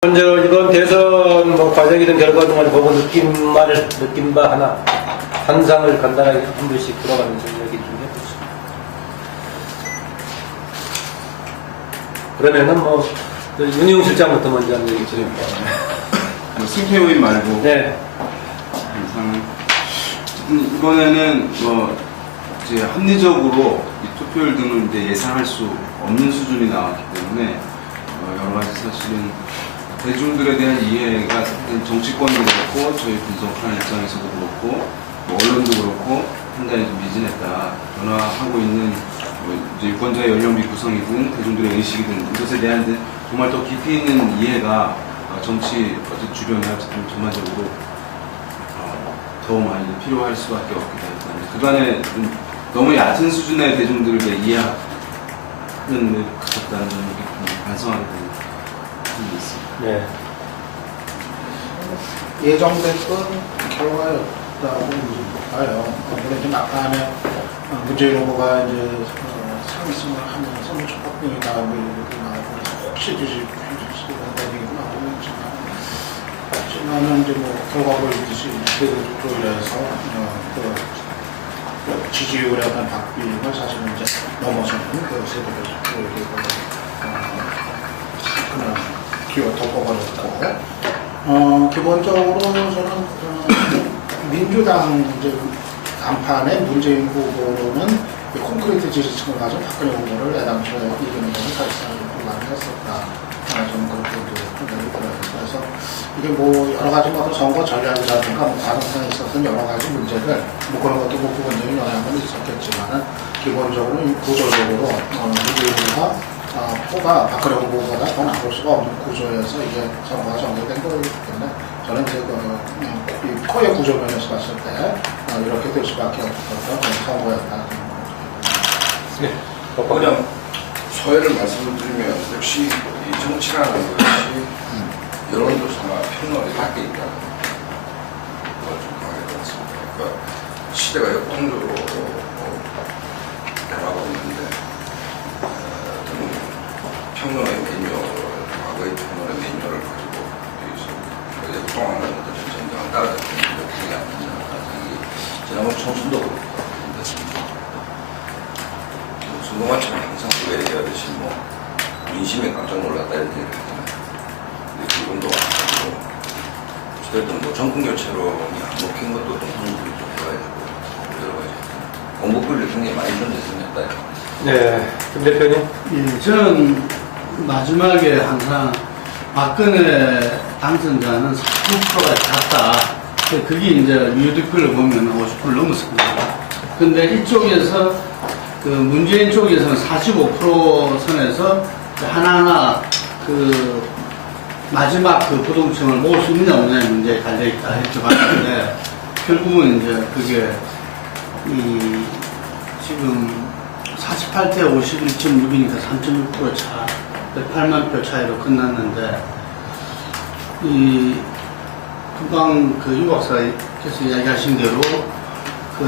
먼저 이번 대선 과정이든 결과 등을 보고 느낀 바 하나 환상을 간단하게 한 번씩 돌아가면서 이야기 좀 해보시죠. 그러면은 윤희용 실장부터 먼저 한 얘기 드립니다. 승패요인 말고. 네. 항상 이번에는 이제 합리적으로 이 투표율 등을 이제 예상할 수 없는 수준이 나왔기 때문에 여러 가지 사실은 대중들에 대한 이해가 정치권도 그렇고 저희 분석하는 입장에서도 그렇고 언론도 그렇고 상당히 좀 미진했다. 변화하고 있는 이제 유권자의 연령 및 구성이든 대중들의 의식이든 이것에 대한 정말 더 깊이 있는 이해가 정치 주변에 어쨌든 전반적으로 더 많이 필요할 수밖에 없게 되었다. 그간에 너무 얕은 수준의 대중들을 이해하는 데 가깝다는 점을 반성하게 되는 부분이 있습니다. 네. 예정됐던 결과였다고 봐요. 아무래도 막판에 문재인 후보가 이제 상승을 하면서 촉박병이다 이렇게 나오고 혹시 주식시대가 나오고 하지만은 이제 결과를 보듯이 대도조율해서 지지율의 어떤 박빙을 사실은 이제 넘어서는 그 세대를 그냥 기어 덮어버렸고 기본적으로 저는 민주당 이제 간판의 문재인 후보로는 콘크리트 지지층을 가진 박근혜 후보를 애당초에 이기는 것을 사실상 많이 했었다. 저는 그렇게 생각이 들어요. 그래서 이게 여러 가지 선거 전략이라든가 가능성에 있어서는 여러 가지 문제들 그런 것도 부분적인 영향은 있었겠지만은 기본적으로 구조적으로 문재인 후보가 박근혜 후보보다 더 나쁠 수가 없는 구조에서 이게 선거가 전개된 거기 때문에 저는 이제 코의 구조 면에서 봤을 때 이렇게 될 수밖에 없었던 선거였다. 네. 그냥 소회를 말씀을 드리면 역시 이 정치라는 것이 여론조사나 평론이 밖에 있다는 걸 좀 강하게 들었습니다. 그러니까 시대가 역동적으로 변하고 있는데 평론의 매뉴얼, 과거의 평론의 매뉴얼을 가지고 역동하는 어떤 전쟁을 따라잡는 역동이 안 된다는 생각이 지난번 총선도 그렇고 됐습니다. 순동아처럼 항상 그거 얘기하듯이 민심에 깜짝 놀랐다 이런 얘기를 했잖아요. 근데 지금도 마찬가지로 어쨌든 정권 교체론이 안 먹힌 것도 좀 한국이 좀 해봐야 되고 여러 가지 공복불이 굉장히 많이 존재했다. 네. 김 대표님. 예, 저는 마지막에 항상 박근혜 당선자는 49%가 같다. 그게 이제 뉴디플을 보면 50% 넘었습니다. 근데 이쪽에서 문재인 쪽에서는 45% 선에서 하나하나 마지막 부동층을 모을 수 있느냐 없느냐의 문제에 달려있다 이렇게 봤는데 결국은 이제 그게 지금 48대 51.6이니까 3.6% 차, 108만 표 차이로 끝났는데 금방 유 박사께서 이야기하신 대로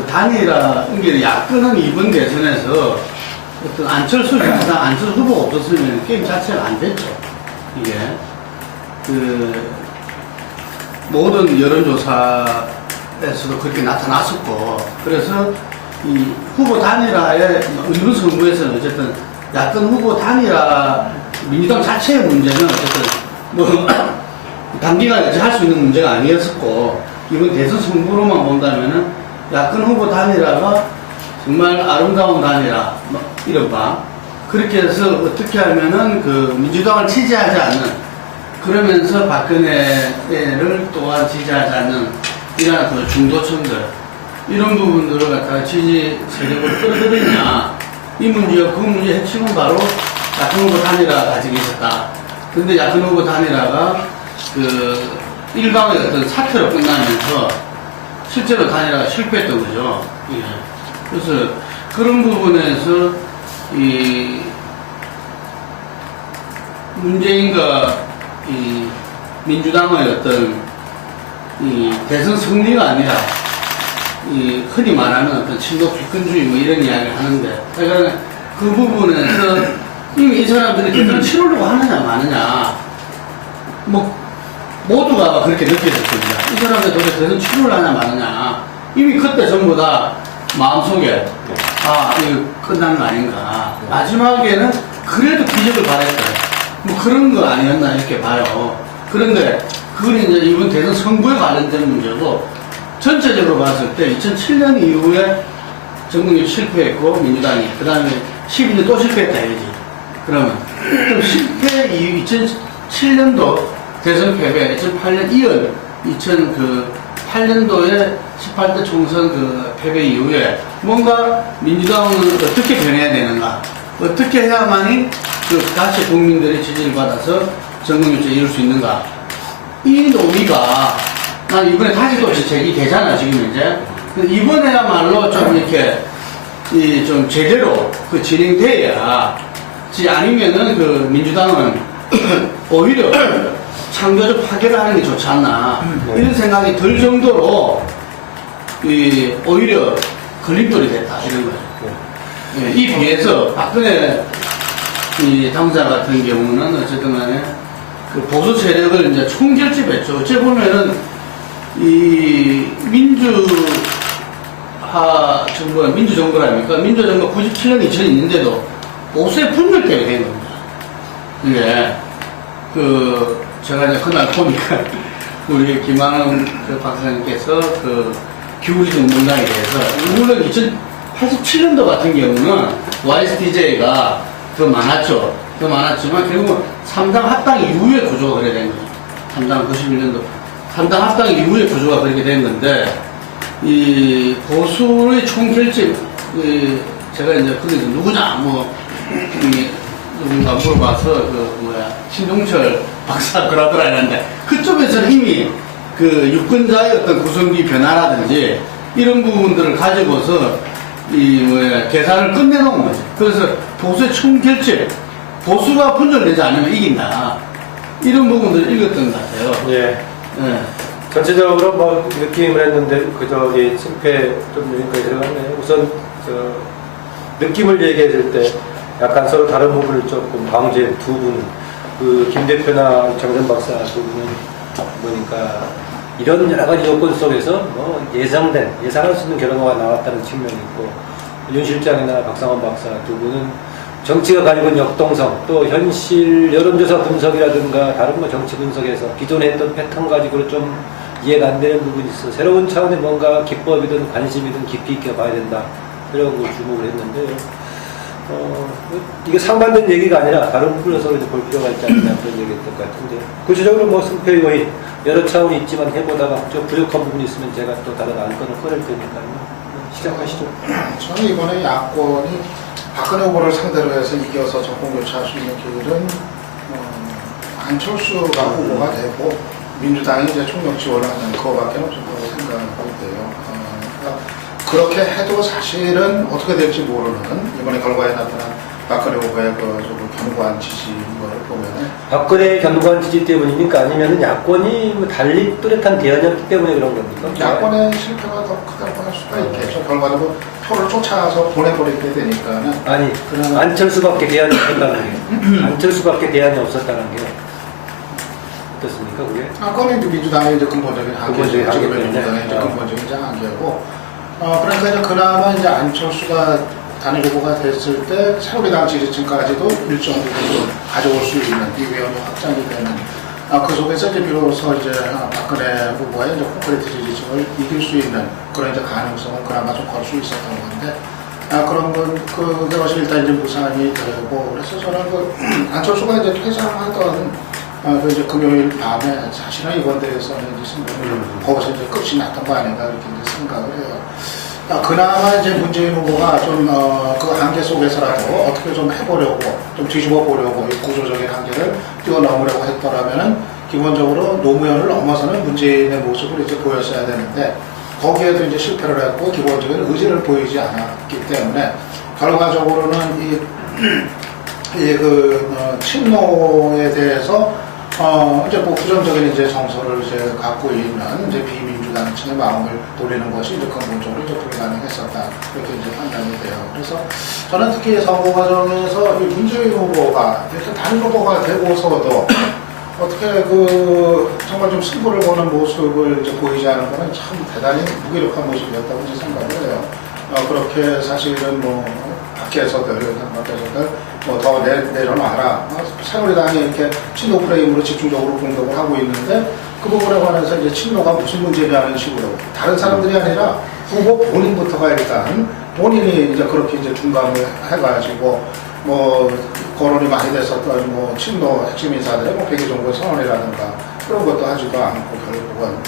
단일화, 야권은 이번 대선에서 어떤 안철수 후보가 없었으면 게임 자체가 안 됐죠. 이게. 모든 여론조사에서도 그렇게 나타났었고, 그래서 이 후보 단일화의 일부 선거에서는 어쨌든 야권 후보 단일화, 민주당 자체의 문제는 어쨌든 단기간에 할 수 있는 문제가 아니었었고, 이번 대선 선거로만 본다면은 야권 후보 단일화가 정말 아름다운 단일화, 이른바. 그렇게 해서 어떻게 하면은 민주당을 지지하지 않는, 그러면서 박근혜를 또한 지지하지 않는 이러한 중도층들, 이런 부분들을 갖다가 지지 세력을 끌어들이냐. 이 문제와 그 문제의 핵심은 바로 야권 후보 단일화가 가지고 있었다. 근데 야권 후보 단일화가 일방의 어떤 사태로 끝나면서 실제로 단일화가 실패했던 거죠. 예. 그래서 그런 부분에서 문재인과 민주당의 어떤 대선 승리가 아니라 흔히 말하는 어떤 친노 비권주의 이런 이야기를 하는데, 그러니까 그 부분에서 이미 이 사람들이 대선을 치르려고 하느냐 마느냐 뭐 모두가 그렇게 느껴졌습니다. 이 사람들 도대체 대선 출마를 하냐 마느냐. 이미 그때 전부 다 마음속에 아 이거 끝나는 거 아닌가. 마지막에는 그래도 기적을 바랬다. 뭐 그런 거 아니었나 이렇게 봐요. 그런데 그건 이제 이번 대선 선거에 관련된 문제고 전체적으로 봤을 때 2007년 이후에 정국이 실패했고 민주당이 그 다음에 12년 또 실패했다 이거지. 그러면 또 실패 이후 2007년도 대선 패배, 2008년 이은 2008년도에 18대 총선 그 패배 이후에 뭔가 민주당은 어떻게 변해야 되는가, 어떻게 해야만이 그 다시 국민들의 지지를 받아서 정권유치를 이룰 수 있는가. 이 논의가 난 이번에 다시 또 제기되잖아 지금 이제. 이번에야말로 좀 이렇게 좀 제대로 그 진행돼야, 아니면은 그 민주당은 오히려 창조적 파괴를 하는 게 좋지 않나 이런 생각이 들 정도로 오히려 걸림돌이 됐다 이런 거죠. 예, 이 비해서 박근혜 당사 같은 경우는 어쨌든 간에 그 보수 세력을 이제 총결집했죠. 어째 보면은 이 민주정부랍니까? 민주정부 97년 2002년대도 보수의 분열 때문에 된 겁니다. 이게 제가 이제 그날 보니까 우리 김한원 그 박사님께서 그 기울이는 문장에 대해서 물론 2087년도 같은 경우는 YSTJ가 더 많았죠. 더 많았지만 결국은 3당 합당 이후의 구조가 그렇게 된 거죠. 3당 91년도 3당 합당 이후의 구조가 그렇게 된 건데 이 보수의 총결집 제가 이제 거기서 누구냐 누군가 물어봐서 신동철 박사 그러더라 했는데 그쪽에서는 이미 그 유권자의 어떤 구성비 변화라든지 이런 부분들을 가지고서 계산을 끝내놓은 거지. 그래서 보수의 총결집, 보수가 분열되지 않으면 이긴다. 이런 부분들을 읽었던 것 같아요. 예. 예. 전체적으로 뭐 느낌을 했는데 그저 이 승패 좀 여기까지 들어갔네요. 우선 느낌을 얘기했을 때 약간 서로 다른 부분을 조금 방지해 두 분은 김 대표나 정전 박사 두 분은 보니까 이런 여러 가지 요건 속에서 뭐 예상할 수 있는 결과가 나왔다는 측면이 있고 윤 실장이나 박상원 박사 두 분은 정치가 가지고 있는 역동성 또 현실 여론조사 분석이라든가 다른 뭐 정치 분석에서 기존에 했던 패턴 가지고 좀 이해가 안 되는 부분이 있어 새로운 차원의 뭔가 기법이든 관심이든 깊이 있게 봐야 된다 이런 걸 주목을 했는데 이게 상반된 얘기가 아니라 다른 부분에서 볼 필요가 있지 않나 그런 얘기했던 것 같은데 구체적으로 뭐 승패 요인 여러 차원이 있지만 해보다가 좀 부족한 부분이 있으면 제가 또 다른 안건을 꺼낼 테니까요. 시작하시죠. 저는 이번에 야권이 박근혜 후보를 상대로 해서 이겨서 정권 교체할 수 있는 길은 안철수가 후보가 되고 민주당이 이제 총력 지원을 하는 그거밖에 없다고 생각하고 있대요. 그렇게 해도 사실은 어떻게 될지 모르는 이번에 결과에 나타난 박근혜 후보의 견고한 지지를 보면은 박근혜의 견고한 지지 때문입니까? 아니면 야권이 뭐 달리 뚜렷한 대안이었기 때문에 그런 겁니까? 야권의 실패가 더 크다고 할 수가 있겠죠. 결과적으로 표를 쫓아서 보내버리게 되니까는. 아니, 안철수밖에 대안이 없었다는 게. 안철수밖에 대안이 없었다는 게. 어떻습니까, 그게? 그건 민주당의 이제 근본적인 한계죠. 지금의 때문에. 민주당의 이제 근본적인 이제 한계고. 그러니까 이제 그나마 이제 안철수가 단일 후보가 됐을 때 새누리당 지지층까지도 일정 부분 가져올 수 있는 이 위험이 확장이 되는 그 속에서 이제 비로소 이제 박근혜 후보의 이제 콘크리트 지지층을 이길 수 있는 그런 이제 가능성은 그나마 좀 걸 수 있었던 건데 그런 건 그것이 일단 이제 무산이 되고 그래서 저는 안철수가 이제 퇴장하던 이제 금요일 밤에 사실은 이번 대회에서는 이제 승부를 거기서 이제 끝이 났던 거 아닌가 이렇게 이제 생각을 해요. 그나마 이제 문재인 후보가 좀 그 한계 속에서라도 어떻게 좀 해보려고 좀 뒤집어 보려고 이 구조적인 한계를 뛰어넘으려고 했더라면은 기본적으로 노무현을 넘어서는 문재인의 모습을 이제 보였어야 되는데 거기에도 이제 실패를 했고 기본적인 의지를 보이지 않았기 때문에 결과적으로는 친노에 대해서 이제 뭐 부정적인 이제 정서를 이제 갖고 있는 이제 비민주당층의 마음을 돌리는 것이 이제 근본적으로 이제 불가능했었다 이렇게 이제 판단이 돼요. 그래서 저는 특히 선거 과정에서 문재인 후보가 이렇게 단일 후보가 되고서도 어떻게 정말 좀 승부를 거는 모습을 이제 보이지 않은 거는 참 대단히 무기력한 모습이었다고 이제 생각을 해요. 그렇게 사실은 밖에서들 더 내려놔라. 새누리당이 이렇게 친노 프레임으로 집중적으로 공격을 하고 있는데 그 부분에 관해서 이제 친노가 무슨 문제냐는 식으로 다른 사람들이 아니라 후보 본인부터가 일단 본인이 이제 그렇게 이제 중감을 해가지고 거론이 많이 됐었던 친노 핵심 인사들의 백의정부 선언이라든가 그런 것도 하지도 않고 결국은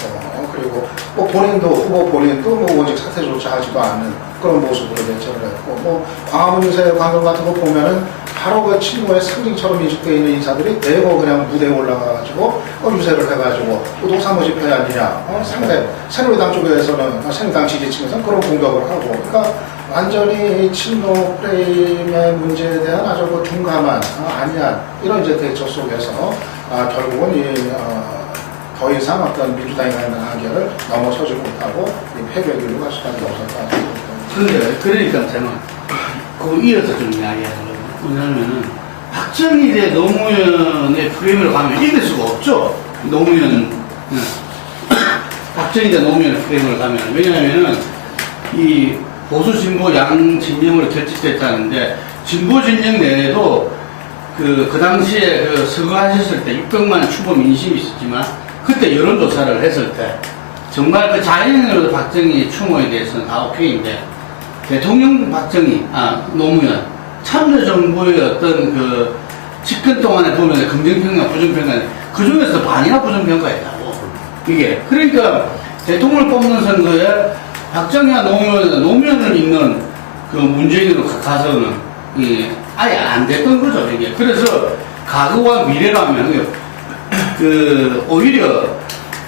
그리고 후보 본인도 오직 사퇴조차 하지도 않는 그런 모습으로 대처를 했고 광화문 유세 광경 같은 거 보면은 바로 그 친노의 상징처럼 인식되어 있는 인사들이 대거 그냥 무대에 올라가가지고 유세를 해가지고 노사 모집회 아니냐 상대 새누리당 쪽에서는 새누리당 지지층에서는 그런 공격을 하고 그러니까 완전히 친노 프레임의 문제에 대한 아주 둔감한 아니한 이런 이제 대처 속에서 결국은 더 이상 어떤 민주당이라는 한계를 넘어서지 못하고 패배기로 갈 수밖에 없었다. 그러니까 저는 그거 이어서 좀 이야기하는 거예요. 왜냐하면 박정희 대 노무현의 프레임을 가면 이길 수가 없죠. 박정희 대 노무현 프레임을 가면. 왜냐하면은 이 보수 진보 양 진영으로 결집됐다는데 진보 진영 내에도 그 당시에 서거하셨을 때 600만 추모 민심이 있었지만 그때 여론조사를 했을 때 정말 그 자연으로 박정희 추모에 대해서는 다 오케이인데 대통령 노무현 참여정부의 어떤 집권 동안에 보면 긍정평가, 부정평가 그 중에서 반이나 부정평가했다고 이게 그러니까 대통령을 뽑는 선거에 박정희와 노무현을 잇는 문재인으로 가서는 아예 안 됐던 거죠 이게. 그래서 과거와 미래라면 오히려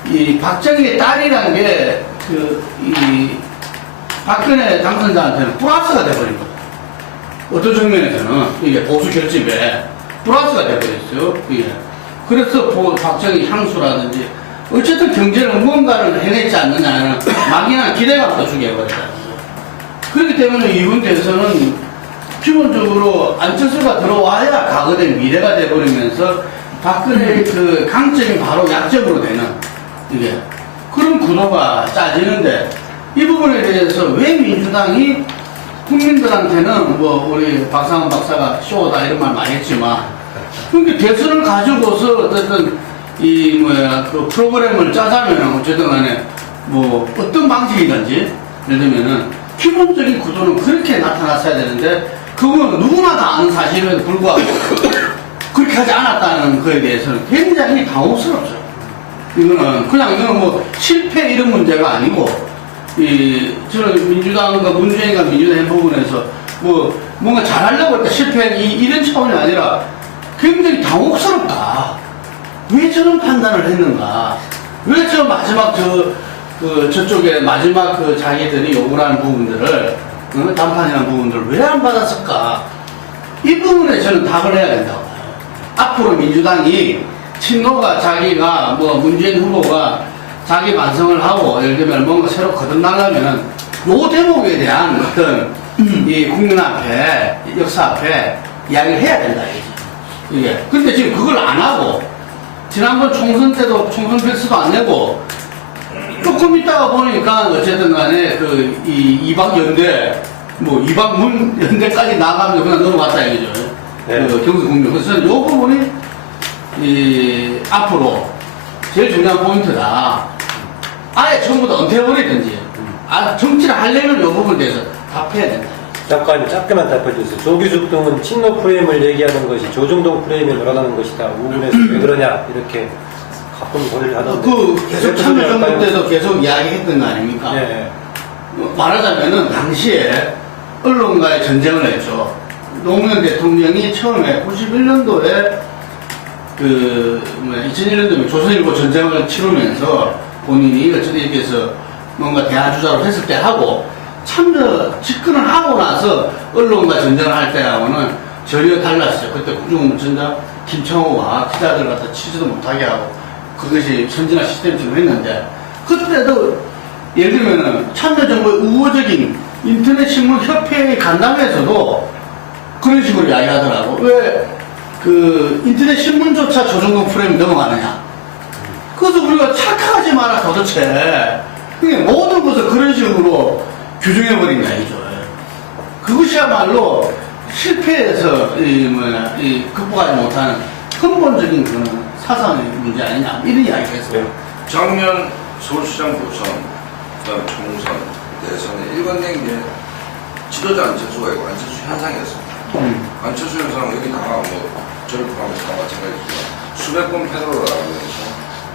이 박정희의 딸이라는 게 박근혜 당선자한테는 플러스가 돼버린 거죠. 어떤 측면에서는 이게 보수 결집에 플러스가 돼버렸어요. 이게. 그래서 박정희 향수라든지 어쨌든 경제는 무언가를 해냈지 않느냐는 막연한 기대감도 주게 해버렸다. 그렇기 때문에 이번 대선은 기본적으로 안철수가 들어와야 과거된 미래가 돼버리면서 박근혜의 강점이 바로 약점으로 되는 이게 그런 구도가 짜지는데 이 부분에 대해서 왜 민주당이 국민들한테는 우리 박상원 박사가 쇼다 이런 말 많이 했지만 그러니까 대선을 가지고서 어쨌든 그 프로그램을 짜자면 어쨌든 간에 어떤 방식이든지 예를 들면은 기본적인 구도는 그렇게 나타났어야 되는데 그건 누구나 다 아는 사실에도 불구하고 그렇게 하지 않았다는 거에 대해서는 굉장히 당혹스럽죠. 이거는 실패 이런 문제가 아니고 저는 민주당과 문재인과 민주당의 부분에서 뭔가 잘하려고 했다 실패 이런 차원이 아니라 굉장히 당혹스럽다. 왜 저런 판단을 했는가? 왜 저 마지막 저쪽에 마지막 자기들이 요구를 하는 부분들을 담판이라는 부분들을 왜 안 받았을까? 이 부분에 저는 답을 해야 된다고 봐요. 앞으로 민주당이 친노가 자기가 문재인 후보가 자기 반성을 하고 예를 들면 뭔가 새로 거듭나려면 요 대목에 대한 어떤 이 국민 앞에 역사 앞에 이야기를 해야 된다 이게. 근데 지금 그걸 안 하고 지난번 총선 때도 총선 패스도 안 내고 조금 있다가 보니까 어쨌든 간에 이박 연대 이박 문 연대까지 나가면 그냥 넘어갔다 이거죠. 네. 경선 국민. 그래서 이 부분이 앞으로 제일 중요한 포인트다. 아예 전부 다 은퇴해버리든지 정치를 하려면 이 부분에 대해서 답해야 된다. 잠깐 짧게만 답해주세요. 조규숙 등은 친노 프레임을 얘기하는 것이 조중동 프레임에 늘어나는 것이다. 우분에서 왜 그러냐 이렇게 가끔 소리를 하던데. 계속 참여정부 때도 계속 이야기했던 거 아닙니까? 네. 말하자면은 당시에 언론과의 전쟁을 했죠. 노무현 대통령이 처음에 91년도에 2001년도에 조선일보 전쟁을 치르면서 본인이 어쨌든 이렇게 해서 뭔가 대화주자로 했을 때 하고 집권을 하고 나서 언론과 전쟁을 할 때하고는 전혀 달랐어요. 그때 국정원전자 김창호와 기자들 갖다 치지도 못하게 하고 그것이 선진화 시스템처럼 했는데 그때도 예를 들면은 참여정부의 우호적인 인터넷신문협회의 간담회에서도 그런 식으로 이야기하더라고. 왜 그 인터넷 신문조차 조정동 프레임 넘어가느냐. 그래서 우리가 착각하지 마라 도대체. 그게 모든 것을 그런 식으로 규정해버린 거 아니죠. 그것이야말로 실패해서 이 극복하지 못하는 근본적인 그런 사상의 문제 아니냐 이런 이야기가 했어요. 작년 서울시장 보선, 그다음에 총선, 대선에 일관된 게 지도자 안철수가 있고 안철수 현상이었습니다. 안철수 현상 여기 다 뭐 저를 포함해서 다 마찬가지지만 수백 번 패널을 나가면서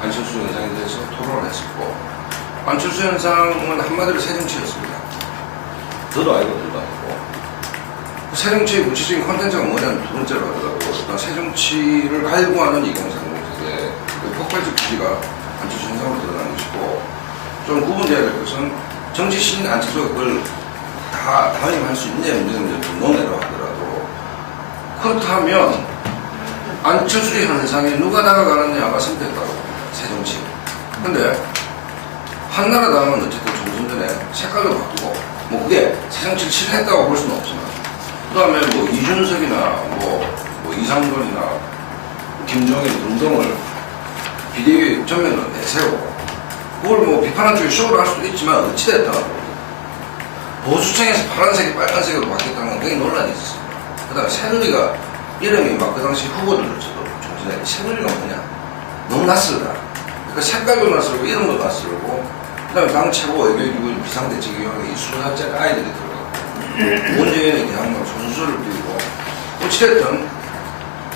안철수 현상에 대해서 토론을 했었고 안철수 현상은 한마디로 새정치였습니다. 저도 알고 들도 아니고 그 새정치의 구체적인 콘텐츠가 뭐냐면 두 번째로 하더라도 일단 새정치를 갈구하는 이공산 공작의 그 폭발적 기지가 안철수 현상으로 드러난 것이고 좀 구분돼야 될 것은 정치 신인 안철수가 그걸 다 담임할 수 있냐 문제는 좀 논외로 하더라도 그렇다면 안철수의 현상에 누가 다가가느냐가 선택했다고 새정치. 근데 한나라당은 어쨌든 총선 전에 색깔을 바꾸고 뭐 그게 새정치를 싫어했다고 볼 수는 없지만 그 다음에 뭐 이준석이나 뭐 이상돈이나 김종인 등등을 비대위 전면으로 내세우고 그걸 뭐 비판한 쪽에 쇼를 할 수도 있지만 어찌됐든 보수층에서 파란색이 빨간색으로 바뀌었다는 건 굉장히 논란이 있었습니다. 그 다음에 새누리가 이름이 막 그 당시 후보들조차도 총선에 새누리가 뭐냐 너무 낯설다. 그러니까 색깔도 낯설고 이름도 낯설고 그 다음에 당 최고 외교기구 비상대책위원회 이 20살짜리 아이들이 들어가고 문재인에 대한 건 손수를 띄고 어찌됐든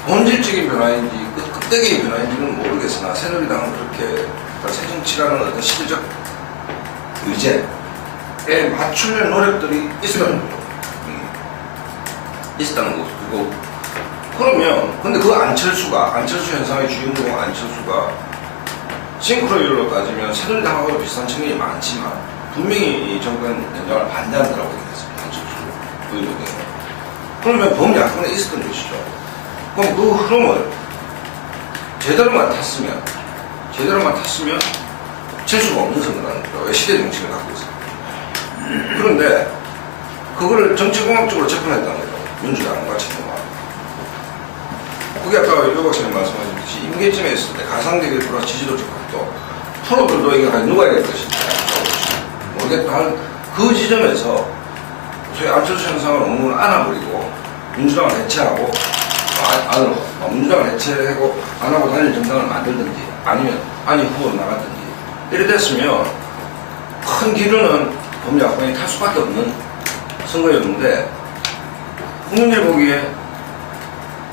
본질적인 변화인지 끝대기의 변화인지는 모르겠으나 새누리당은 그렇게 새정치라는 어떤 시대적 의제에 맞추려는 노력들이 있었다는 거죠. 있었다는 거죠. 그리고 그러면 근데 그 안철수 현상의 주인공 안철수가 싱크로율로 따지면 새누리당하고 비슷한 측면이 많지만 분명히 이 정권 연장을 반대한다고 얘기했습니다. 안철수 의료경우. 그러면 범야권에 있었던 것이죠. 그럼 그 흐름을 제대로만 탔으면 칠 수가 없는 선거라는 거죠. 왜 시대 정치를 갖고 있어요. 그런데 그거를 정치공학적으로 접근했다는 거죠. 민주당과 친노가. 그게 아까 유 박사님 말씀하셨듯이 임계점에 있을 때 가상대결과 지지도적 각도 프로들도 이게 누가 이길 것인지 모르겠다. 그 지점에서 소위 안철수 현상을 엉망을 안아버리고 민주당을 해체하고 민주당을 해체하고 안 하고 단일 정당을 만들든지 아니면 아니 후보로 나갔든지 이래 됐으면 큰 기류는 범야권이 탈 수밖에 없는 선거였는데 국민들 보기에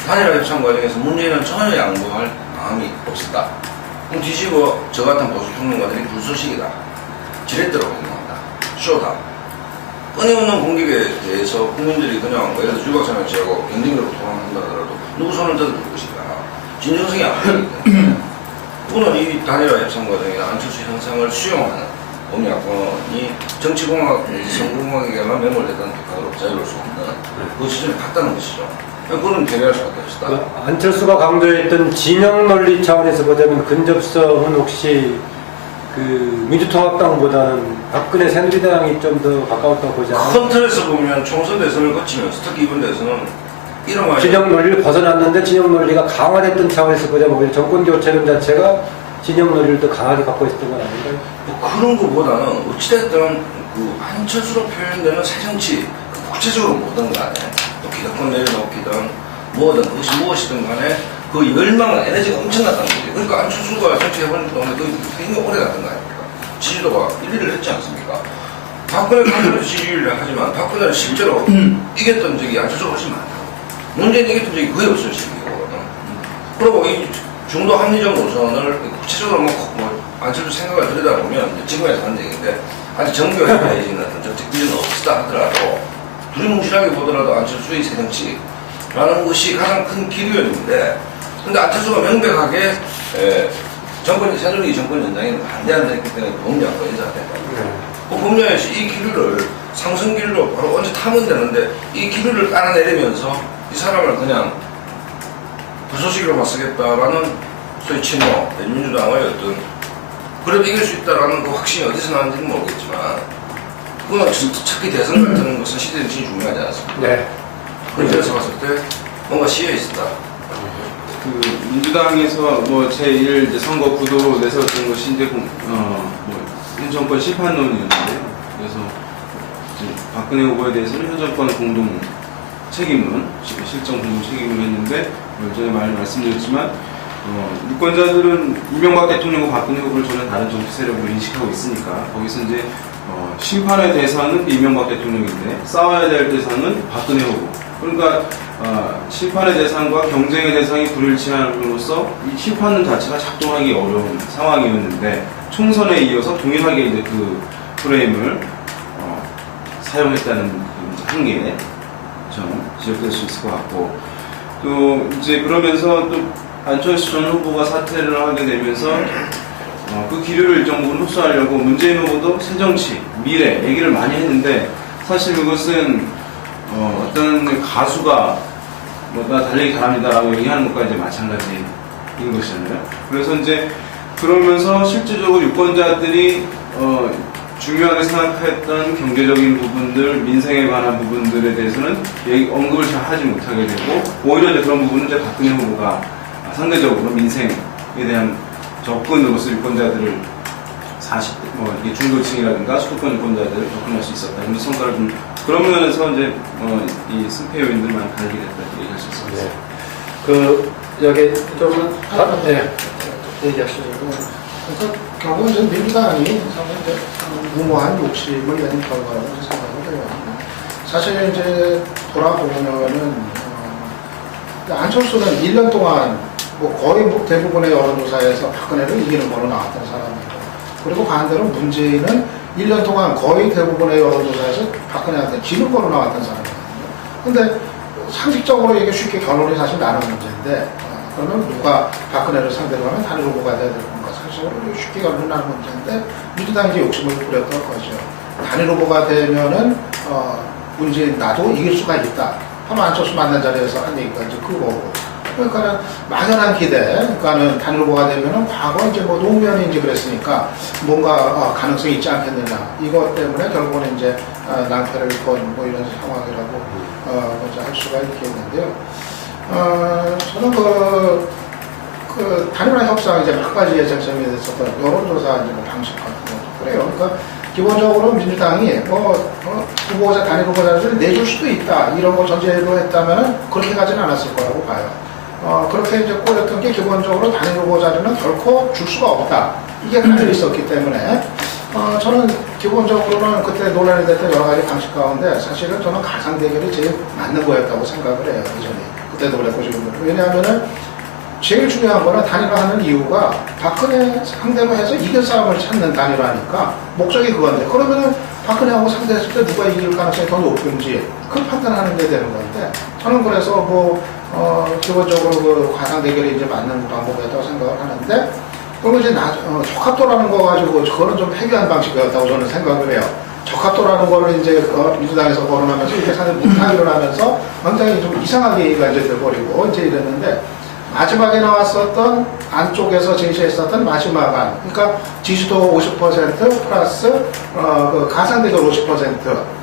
단일화 협상 과정에서 문재인은 전혀 양보할 마음이 없었다. 그럼 뒤집어 저 같은 보수 평론가들이 불소식이다. 지렛대로 행동한다. 쇼다. 끊임없는 공격에 대해서 국민들이 그냥 예를 들어 주박사님 제하고 경쟁적으로 토론한다 하더라도 누구 손을 뜯어줄 것인가. 진정성이 안 보이기 때문에 그거는 이 단일화 협상 과정에 안철수 현상을 수용하는 범야권이 정치공학, 선거공학에게만 매몰됐다는 비판으로 자유로울 수 없는 그 시절에 갔다는 것이죠. 그거는 배려할 수밖에 없다. 그 안철수가 강조했던 진영 논리 차원에서 보자면 근접성은 혹시 그 민주통합당보다는 박근혜 새누리당이 좀 더 가까웠다고 보지 않아요? 큰 틀에서 보면 총선 대선을 거치면서 특히 이번 대선은 이런 진영 논리를 벗어났는데 진영 논리가 강화됐던 차원에서 보자면 오히려 정권 교체론 자체가 진영 논리를 더 강하게 갖고 있었던 건 아닌가요? 뭐 그런 것보다는 어찌됐든 그 안철수로 표현되는 새정치 구체적으로 뭐든 간에 또 기득권 내려놓기든 뭐든 그것이 무엇이든 간에 그 열망은 에너지가 엄청났다는 거죠. 그러니까 안철수가 정치해보는 동안에 그 굉장히 오래 갔던 거 아닙니까? 지지도가 1위를 했지 않습니까? 박근혜 지지율을 하지만 박근혜는 실제로 이겼던 적이 안철수가 훨씬 많다고. 문재인 이겼던 적이 거의 없어요, 지금이거든. 그리고 이 중도 합리적 노선을 구체적으로 안철수 생각을 들여다보면 지금에서 한 얘기인데 아직 정교해지는 어떤 정책 비전은 없다 하더라도 두리뭉실하게 보더라도 안철수의 새정치라는 것이 가장 큰 기류였는데 근데 안철수가 명백하게 새누리 정권 연장에 반대한다 했기 때문에 범야권 인사가 됐다. 그 범야에서 이 기류를 상승길로 바로 언제 타면 되는데 이 기류를 깔아내리면서 이 사람을 그냥 불소식으로만 쓰겠다라는 소위 친노, 민주당의 어떤 그래도 이길 수 있다라는 그 확신이 어디서 나는지는 모르겠지만 그건 특히 대선 같은 것은 시대 정신이 중요하지 않습니까? 네. 그래서 봤을 때 뭔가 시에 있었다. 그 민주당에서 뭐 제1 이제 선거 구도로 내세웠던 것이 이제 현 정권 심판론이었는데요. 그래서 이제 박근혜 후보에 대해서는 현 정권 공동 책임론, 실정 공동 책임을 했는데 전에 말씀드렸지만 유권자들은 이명박 대통령과 박근혜 후보를 전혀 다른 정치 세력으로 인식하고 있으니까 거기서 이제 심판의 대상은 이명박 대통령인데 싸워야 될 대상은 박근혜 후보. 그러니까 심판의 대상과 경쟁의 대상이 불일치함으로써 이 심판 자체가 작동하기 어려운 상황이었는데 총선에 이어서 동일하게 이제 그 프레임을 사용했다는 그 한계에 저는 지적될 수 있을 것 같고 또 이제 그러면서 또 안철수 전 후보가 사퇴를 하게 되면서 그 기류를 일정 부분 흡수하려고 문재인 후보도 새정치, 미래 얘기를 많이 했는데 사실 그것은 어떤 가수가 나 달리기 잘합니다라고 얘기하는 것과 이제 마찬가지인 것이잖아요. 그래서 이제 그러면서 실질적으로 유권자들이 중요하게 생각했던 경제적인 부분들, 민생에 관한 부분들에 대해서는 언급을 잘 하지 못하게 되고 오히려 이제 그런 부분은 이제 박근혜 후보가 상대적으로 민생에 대한 접근으로서 유권자들을 40대, 이게 중도층이라든가 수도권 유권자들을 접근할 수 있었다. 근데 성과를 좀 그런 면에서 이제 이 승패 요인들만 다르게 됐다 얘기할 수 있습니다. 네. 그 여기 좀 얘기하시죠. 그래서 결국은 이제 민주당이 상당히 이제 무모한 욕심을 낸 결과라고 생각을 해요. 사실 이제 돌아보면은 안철수는 1년 동안 뭐 거의 대부분의 여론조사에서 박근혜를 이기는 거로 나왔던 사람이고, 그리고 반대로 문재인은 1년 동안 거의 대부분의 여론조사에서 박근혜한테 지는 거로 나왔던 사람이거든요. 근데 상식적으로 이게 쉽게 결론이 사실 나는 문제인데, 그러면 누가 박근혜를 상대로 하면 단일 후보가 돼야 될 건가? 사실적으로 쉽게 결론이 나는 문제인데, 민주당이 이제 욕심을 부렸던 거죠. 단일 후보가 되면은 문재인 나도 이길 수가 있다. 하면 안철수 만난 자리에서 한 얘기가 이제 그거고. 그러니까는 막연한 기대, 그러니까는 단일 후보가 되면은 과거 이제 뭐 노무현이 이제 그랬으니까 뭔가 가능성이 있지 않겠느냐. 이것 때문에 결국은 이제 낭패를 본 뭐 이런 상황이라고 먼저 할 수가 있겠는데요. 저는 그 단일화 협상 이제 몇 가지의 쟁점이 됐었던 여론조사 이제 뭐 방식 같은 것도 그래요. 그러니까 기본적으로 민주당이 후보자 단일 후보자를 내줄 수도 있다 이런 거 전제로 했다면은 그렇게 가지는 않았을 거라고 봐요. 그렇게 이제 꼬였던 게 기본적으로 단일 후보자는 결코 줄 수가 없다. 이게 깔려 있었기 때문에 저는 기본적으로는 그때 논란이 됐던 여러 가지 방식 가운데 사실은 저는 가상 대결이 제일 맞는 거였다고 생각을 해요. 예전에 그때도 그랬고 지금도. 왜냐하면은 제일 중요한 거는 단일화하는 이유가 박근혜 상대로 해서 이길 사람을 찾는 단일화니까 목적이 그건데, 그러면은 박근혜하고 상대했을 때 누가 이길 가능성이 더 높은지 그 판단하는 게 되는 건데, 저는 그래서 뭐 기본적으로 그 과상 대결이 이제 맞는 방법이었다고 생각을 하는데, 그리고 이제 적합도라는 거 가지고 그거는 좀 해괴한 방식이었다고 저는 생각을 해요. 적합도라는 거를 이제 민주당에서 거론하면서 이게 상당히 문타기를 하면서 굉장히 좀 이상하게 얘기가 이제 돼버리고 이제 이랬는데, 마지막에 나왔었던 안쪽에서 제시했었던 마지막 안, 그러니까 지지도 50% 플러스 그 가상대결 50%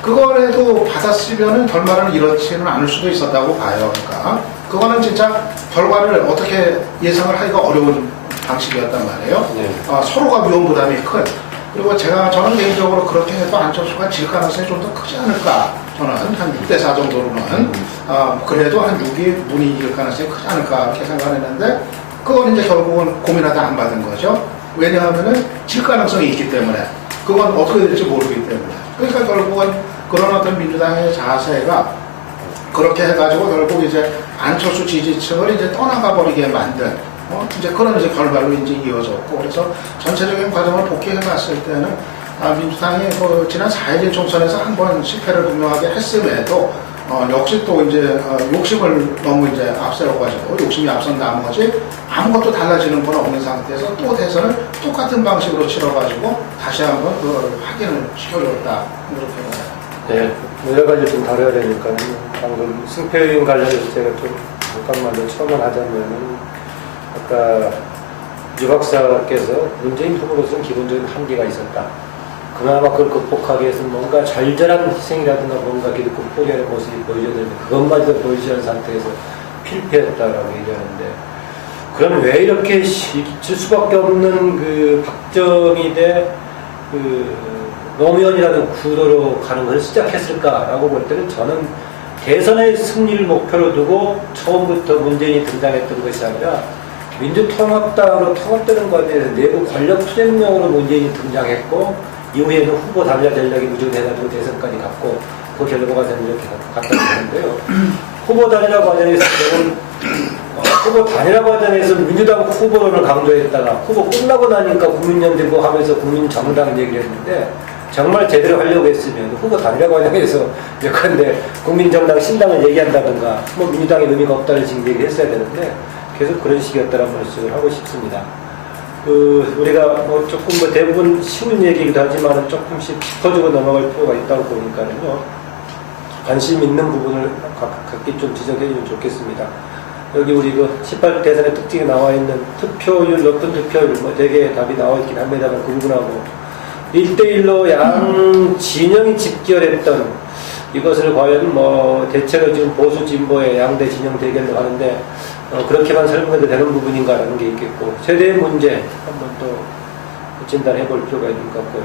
그거라도 받았으면은 결말은 이렇지는 않을 수도 있었다고 봐요. 그러니까 그거는 진짜 결과를 어떻게 예상을 하기가 어려운 방식이었단 말이에요. 네. 서로가 위험 부담이 큰. 그리고 저는 개인적으로 그렇게 해도 안철수가 질 가능성이 좀 더 크지 않을까. 저는 한 6대4 정도로는 그래도 한 6이 문이 이길 가능성이 크지 않을까 이렇게 생각했는데, 그건 이제 결국은 고민하다 안 받은 거죠. 왜냐하면은 질 가능성이 있기 때문에, 그건 어떻게 될지 모르기 때문에. 그러니까 결국은 그런 어떤 민주당의 자세가 그렇게 해가지고 결국 이제 안철수 지지층을 이제 떠나가 버리게 만든 이제 그런 이제 결말로 이제 이어졌고, 그래서 전체적인 과정을 복귀해 봤을 때는 민주당이 그 지난 4.11 총선에서 한 번 실패를 분명하게 했음에도 역시 또 이제 욕심을 너무 이제 앞세워가지고 욕심이 앞선 나머지 아무것도 달라지는 건 없는 상태에서 또 대선을 똑같은 방식으로 치러가지고 다시 한번 그걸 확인을 시켜줬다 이렇게 봐요. 네, 여러 가지 좀 다뤄야 되니까 방금 승패요인 관련해서 제가 좀 잠깐만 더 첨언하자면은, 아까 유 박사께서 문재인 후보로서는 기본적인 한계가 있었다. 그나마 그걸 극복하기 위해서 뭔가 절절한 희생이라든가 뭔가 기득권 포기하는 모습이 보여줘야 되는데, 그것마저도 보여주지 않은 상태에서 필패했다라고 얘기하는데, 그럼 왜 이렇게 질 수밖에 없는 그 박정희 대 노무현이라는 구도로 가는 것을 시작했을까라고 볼 때는 저는 대선의 승리를 목표로 두고 처음부터 문재인이 등장했던 것이 아니라 민주통합당으로 통합되는 것에 대해서 내부 권력 투쟁용으로 문재인이 등장했고, 이후에는 후보 단일화 전략이 무전해가지고 대선까지 갔고, 그 결과가 저는 이렇게 갔다고 보는데요. 후보 단일화 과정에서는 후보 단일화 과정에서 민주당 후보론을 강조했다가 후보 끝나고 나니까 국민연대고 하면서 국민정당 얘기를 했는데, 정말 제대로 하려고 했으면 후보 단일화 과정에서 예컨대 국민정당 신당을 얘기한다든가 뭐 민주당의 의미가 없다는 식의 얘기를 했어야 되는데 계속 그런 식이었다는 말씀을 하고 싶습니다. 우리가 뭐 조금 뭐 대부분 쉬운 얘기이기도 하지만 조금씩 짚어주고 넘어갈 필요가 있다고 보니까는요, 관심 있는 부분을 각기 좀 지적해 주면 좋겠습니다. 여기 우리 18 대선의 특징이 나와 있는 투표율, 높은 투표율, 뭐 대개 답이 나와 있긴 합니다만 그 부분하고 1대1로 양 진영이 집결했던 이것을 과연 뭐 대체로 지금 보수 진보의 양대 진영 대결로 하는데 그렇게만 설명해도 되는 부분인가라는 게 있겠고, 세대의 문제 한번 또 진단해 볼 필요가 있는 것 같고요.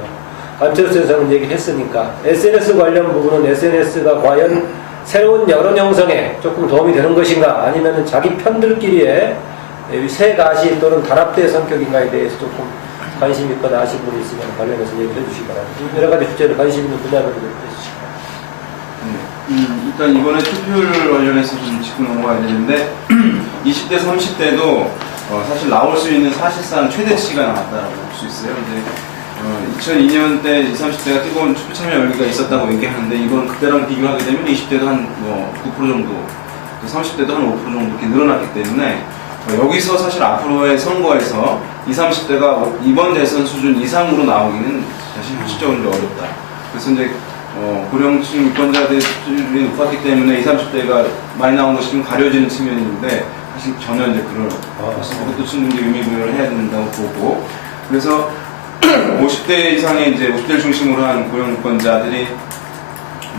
안철수 선생은 얘기를 했으니까 SNS 관련 부분은 SNS가 과연 새로운 여론 형성에 조금 도움이 되는 것인가, 아니면 자기 편들끼리의 새 가시 또는 단합대 성격인가에 대해서 조금 관심 있거나 아시는 분이 있으면 관련해서 얘기를 해주시기 바랍니다. 여러 가지 주제를 관심 있는 분야로 해주시기 바랍니다. 일단 이번에 투표율 관련해서 좀 짚고 넘어가야 되는데 20대, 30대도 사실 나올 수 있는 사실상 최대치가 나왔다고 볼 수 있어요. 이제 2002년 때 20, 30대가 뜨거운 투표 참여 열기가 있었다고 얘기하는데, 이번 그때랑 비교하게 되면 20대도 한 9% 정도, 30대도 한 5% 정도 이렇게 늘어났기 때문에 여기서 사실 앞으로의 선거에서 20, 30대가 이번 대선 수준 이상으로 나오기는 사실 현실적으로 좀 어렵다. 그래서 이제 고령층 유권자들이 높았기 때문에 20, 30대가 많이 나온 것이 좀 가려지는 측면이 있는데, 사실 전혀 이제 그것도 충분히 의미부여를 해야 된다고 보고, 그래서 50대 이상의 이제 50대를 중심으로 한 고령 유권자들이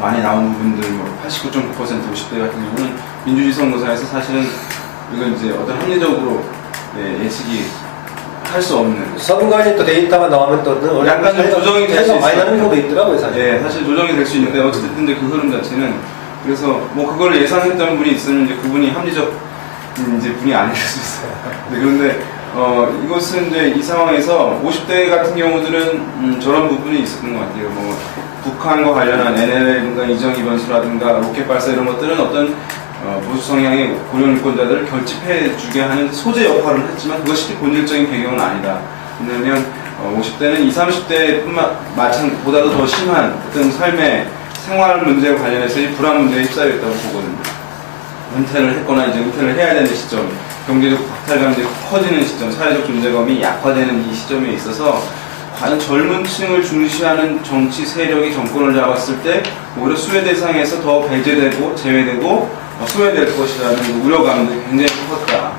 많이 나오는 부분들, 89.9% 50대 같은 경우는 민주주의 선거사에서 사실은 이건 이제 어떤 합리적으로 예측이 할 수 없는, 선관위 또 데이터가 나오면 또 약간 좀 조정이 될 수 있어요. 많이 나는 경우도 있더라고요, 사실. 네, 사실 조정이 될 수 있는데 어쨌든 이제 그 흐름 자체는, 그래서 뭐 그걸 예상했던 분이 있으면 이제 그분이 합리적 이제 분이 아닐 수 있어요. 네, 그런데 이것은 이제 이 상황에서 50대 같은 경우들은 저런 부분이 있었던 것 같아요. 뭐 북한과 관련한 NLL인가 이정희 변수라든가 로켓 발사 이런 것들은 어떤 보수 성향의 고령 유권자들을 결집해주게 하는 소재 역할을 했지만 그것이 본질적인 배경은 아니다. 왜냐하면 50대는 20, 30대뿐만 보다도 더 심한 어떤 삶의 생활 문제와 관련해서 이 불안 문제에 휩싸였다고 보거든요. 은퇴를 했거나 이제 은퇴를 해야 되는 시점, 경제적 박탈감이 커지는 시점, 사회적 존재감이 약화되는 이 시점에 있어서 과연 젊은 층을 중시하는 정치 세력이 정권을 잡았을 때 오히려 수혜 대상에서 더 배제되고 제외되고 소외될 것이라는 우려감들이 굉장히 컸다.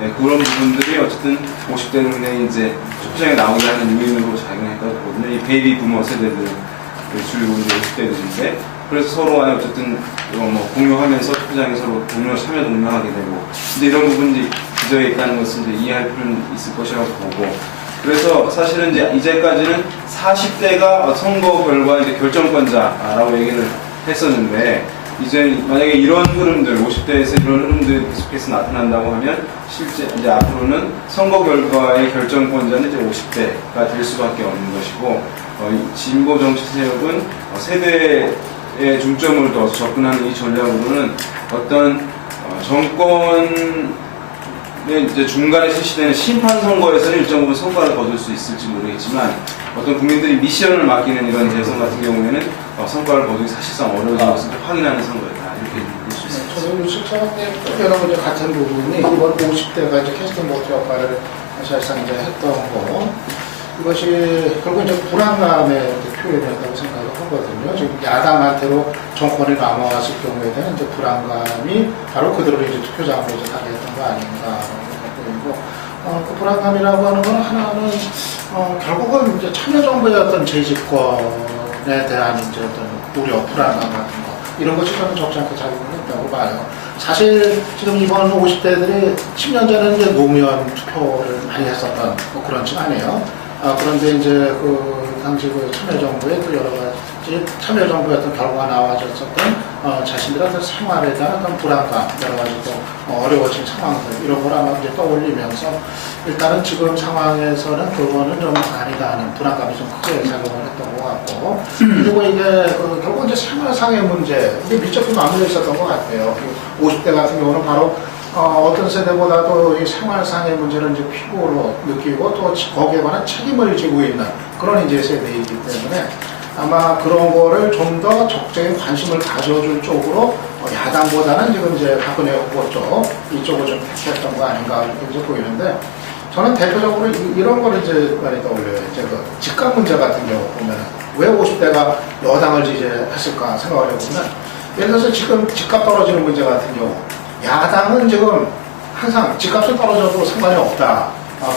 네, 그런 부분들이 어쨌든 50대는 이제 투표장에 나오게 하는 요인으로 작용했다고 보거든요. 이 베이비 부머 세대들, 주로 이제 50대들인데, 그래서 서로 간에 어쨌든 뭐 공유하면서 투표장에 서로 참여 동료하게 되고, 이제 이런 부분들이 기저에 있다는 것을 이제 이해할 필요는 있을 것이라고 보고, 그래서 사실은 이제까지는 40대가 선거 결과 이제 결정권자라고 얘기를 했었는데, 이제 만약에 이런 흐름들, 50대에서 이런 흐름들이 계속해서 나타난다고 하면 실제 이제 앞으로는 선거 결과의 결정권자는 이제 50대가 될 수밖에 없는 것이고, 진보 정치 세력은 세대의 중점을 더 접근하는 이 전략으로는 어떤 정권의 이제 중간에 실시되는 심판 선거에서는 일정 부분 성과를 거둘 수 있을지 모르겠지만, 어떤 국민들이 미션을 맡기는 이런 대선 같은 경우에는 성과를 거두기 사실상 어려워진 것을 확인하는 선거였다, 이렇게 볼 수 있습니다. 저는 실장님 여러 가지 같은 부분이 이번 50대가 이제 캐스팅 보트 역할을 사실상 이제 했던 거, 이것이 결국 이제 불안감의 표현이었다고 생각을 하거든요. 지금 야당한테로 정권이 넘어왔을 경우에는 이제 불안감이 바로 그대로 이제 투표장으로 이제 가게 했던 거 아닌가 보이고, 그 불안감이라고 하는 건 하나는 결국은 이제 참여정부의 어떤 재집권에 대한 이제 어떤 우려, 불안감 같은 거, 이런 것이 저는 적지 않게 작용을 했다고 봐요. 사실 지금 이번 50대들이 10년 전에는 이제 노무현 투표를 많이 했었던 뭐 그런 층아니에요. 그런데 이제 그 당시 그 참여정부의 또 여러 가지 참여정부의 어떤 결과가 나와졌었던 자신들의 어떤 생활에 대한 어떤 불안감, 여러 가지 또 어려워진 상황들 이런 걸 아마 이제 떠올리면서 일단은 지금 상황에서는 그거는 좀 아니다 하는 불안감이 좀 크게 작용을 했던 것 같고 그리고 이게 결국 이제 생활상의 문제 이게 밀접히 맞물려 있었던 것 같아요. 50대 같은 경우는 바로 어떤 세대보다도 이 생활상의 문제를 이제 피부로 느끼고 또 거기에 관한 책임을 지고 있는 그런 이제 세대이기 때문에 아마 그런 거를 좀 더 적극적인 관심을 가져줄 쪽으로 야당보다는 지금 이제 박근혜 후보 쪽 이쪽을 좀 택했던 거 아닌가 이렇게 이제 보이는데 저는 대표적으로 이런 거를 이제 많이 떠올려요. 이제 그 집값 문제 같은 경우 보면 왜 50대가 여당을 지지했을까 생각을 해보면 예를 들어서 지금 집값 떨어지는 문제 같은 경우 야당은 지금 항상 집값은 떨어져도 상관이 없다.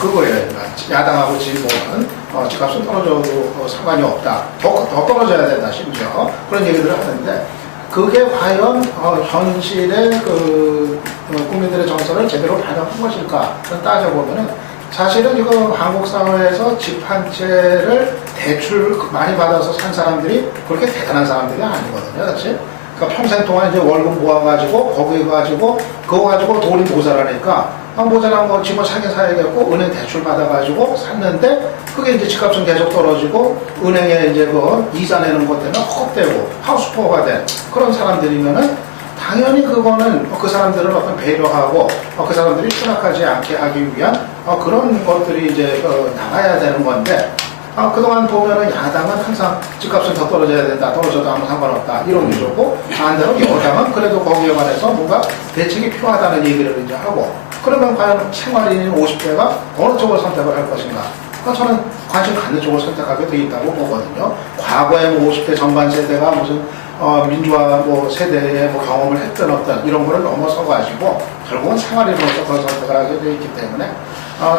그거예요. 야당하고 진보는 집값은 떨어져도 상관이 없다. 더 떨어져야 된다. 심지어 그런 얘기들을 하는데 그게 과연 현실의 그 국민들의 정서를 제대로 반영한 것일까? 따져보면은 사실은 지금 한국 사회에서 집 한 채를 대출 많이 받아서 산 사람들이 그렇게 대단한 사람들이 아니거든요. 사실. 그러니까 평생 동안 이제 월급 모아가지고 거기 가지고 그거 가지고 돈이 모자라니까 모자란 거 집을 사긴 사야겠고 은행 대출 받아가지고 샀는데 그게 이제 집값은 계속 떨어지고 은행에 이제 그 이자 내는 것 때문에 헛되고 하우스포어가 된 그런 사람들이면은 당연히 그거는 그 사람들을 어떤 배려하고 그 사람들이 추락하지 않게 하기 위한 그런 것들이 이제 나가야 되는 건데 그동안 보면은 야당은 항상 집값은 더 떨어져야 된다. 떨어져도 아무 상관없다. 이런 위주고 반대로 여당은 그래도 거기에 관해서 뭔가 대책이 필요하다는 얘기를 이제 하고 그러면 과연 생활인인 50대가 어느 쪽을 선택을 할 것인가? 저는 관심 갖는 쪽을 선택하게 돼 있다고 보거든요. 과거에 뭐 50대 전반 세대가 무슨 민주화 뭐 세대의 뭐 경험을 했던 어떤 이런 거를 넘어서 가지고 결국은 생활인으로서 그런 선택을 하게 돼 있기 때문에